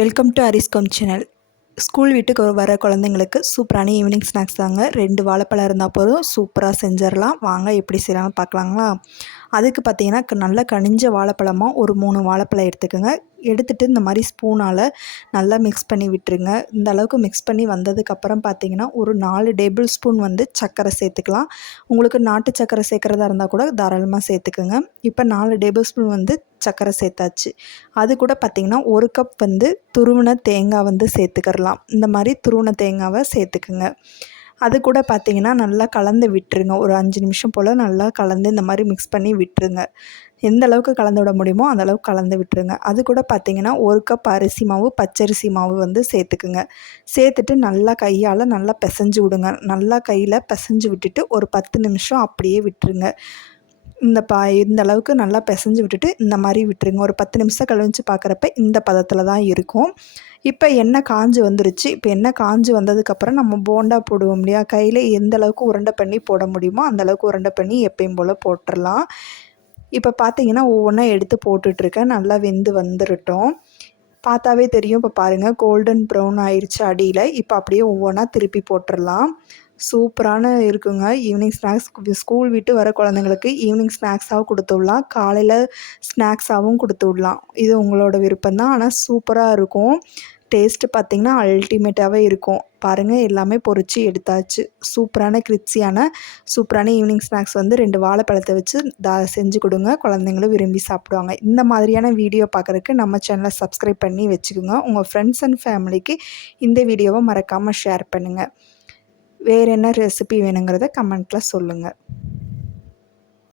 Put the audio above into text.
Welcome to Ariscom channel. School விட்டு வர குழந்தைங்களுக்கு சூப்பரான ஈவினிங் ஸ்நாக்ஸ் தாங்க. 2 வாழைப்பழம் இருந்தால் போதும், சூப்பராக செஞ்சிடலாம். வாங்க எப்படி செய்யலாம்னு பார்க்கலாங்களா? அதுக்கு பார்த்தீங்கன்னா நல்லா கனிஞ்ச வாழைப்பழமாக ஒரு 3 வாழைப்பழம் எடுத்துக்கோங்க. எடுத்துகிட்டு இந்த மாதிரி ஸ்பூனால் நல்லா மிக்ஸ் பண்ணி விட்டுருங்க. இந்த அளவுக்கு மிக்ஸ் பண்ணி வந்ததுக்கப்புறம் பார்த்தீங்கன்னா ஒரு 4 டேபிள் ஸ்பூன் சர்க்கரை சேர்த்துக்கலாம். உங்களுக்கு நாட்டு சர்க்கரை சேர்க்குறதா இருந்தால் கூட தாராளமாக சேர்த்துக்குங்க. இப்போ 4 டேபிள் ஸ்பூன் சர்க்கரை சேர்த்தாச்சு. அது கூட பார்த்திங்கன்னா 1 கப் துருவின தேங்காய் சேர்த்துக்கிறலாம். இந்த மாதிரி துருவின தேங்காவை சேர்த்துக்குங்க. அது கூட பார்த்திங்கன்னா நல்லா கலந்து விட்டுருங்க. ஒரு 5 நிமிஷம் போல் நல்லா கலந்து இந்த மாதிரி மிக்ஸ் பண்ணி விட்டுருங்க. எந்த அளவுக்கு கலந்து விட முடியுமோ அந்த அளவுக்கு கலந்து விட்டுருங்க. அது கூட பார்த்திங்கன்னா 1 கப் அரிசி மாவு, பச்சரிசி மாவு சேர்த்துக்குங்க. சேர்த்துட்டு நல்லா கையால் நல்லா பிசைஞ்சு விடுங்க. நல்லா கையில் பிசைஞ்சு விட்டுட்டு ஒரு 10 நிமிஷம் அப்படியே விட்டுருங்க. இந்த அளவுக்கு நல்லா பிசைஞ்சு விட்டுட்டு இந்த மாதிரி விட்டுருங்க. ஒரு 10 நிமிஷம் கழிச்சு பார்க்குறப்ப இந்த பதத்தில் தான் இருக்கும். இப்போ எண்ணெய் காஞ்சு வந்துருச்சு. இப்போ எண்ணெய் காஞ்சு வந்ததுக்கப்புறம் நம்ம போண்டா போடுவோம் இல்லையா, கையில் எந்த அளவுக்கு உருண்டை பண்ணி போட முடியுமோ அந்தளவுக்கு உருண்டை பண்ணி எப்பயும் போல் போட்டுடலாம். இப்போ பார்த்தீங்கன்னா ஒவ்வொன்றா எடுத்து போட்டுட்ருக்கேன். நல்லா வெந்து வந்துடட்டும். பார்த்தாவே தெரியும். இப்போ பாருங்கள், கோல்டன் ப்ரௌன் ஆயிடுச்சு அடியில். இப்போ அப்படியே ஒவ்வொன்றா திருப்பி போட்டுடலாம். சூப்பரான இருக்குங்க ஈவினிங் ஸ்நாக்ஸ். ஸ்கூல் விட்டு வர குழந்தைங்களுக்கு ஈவினிங் ஸ்நாக்ஸாகவும் கொடுத்து விடலாம், காலையில் ஸ்நாக்ஸாகவும் கொடுத்து விடலாம். இது உங்களோட விருப்பம் தான். ஆனால் சூப்பராக இருக்கும். டேஸ்ட்டு பார்த்திங்கன்னா அல்டிமேட்டாகவே இருக்கும். பாருங்கள், எல்லாமே பொரித்து எடுத்தாச்சு. சூப்பரான சூப்பரான ஈவினிங் ஸ்நாக்ஸ் 2 வாழைப்பழத்தை வச்சு செஞ்சு கொடுங்க. குழந்தைங்களும் விரும்பி சாப்பிடுவாங்க. இந்த மாதிரியான வீடியோ பார்க்குறதுக்கு நம்ம சேனலை சப்ஸ்கிரைப் பண்ணி வச்சுக்கோங்க. உங்கள் ஃப்ரெண்ட்ஸ் அண்ட் ஃபேமிலிக்கு இந்த வீடியோவை மறக்காமல் ஷேர் பண்ணுங்கள். வேறு என்ன ரெசிபி வேணுங்கிறத கமெண்ட்டில் சொல்லுங்கள்.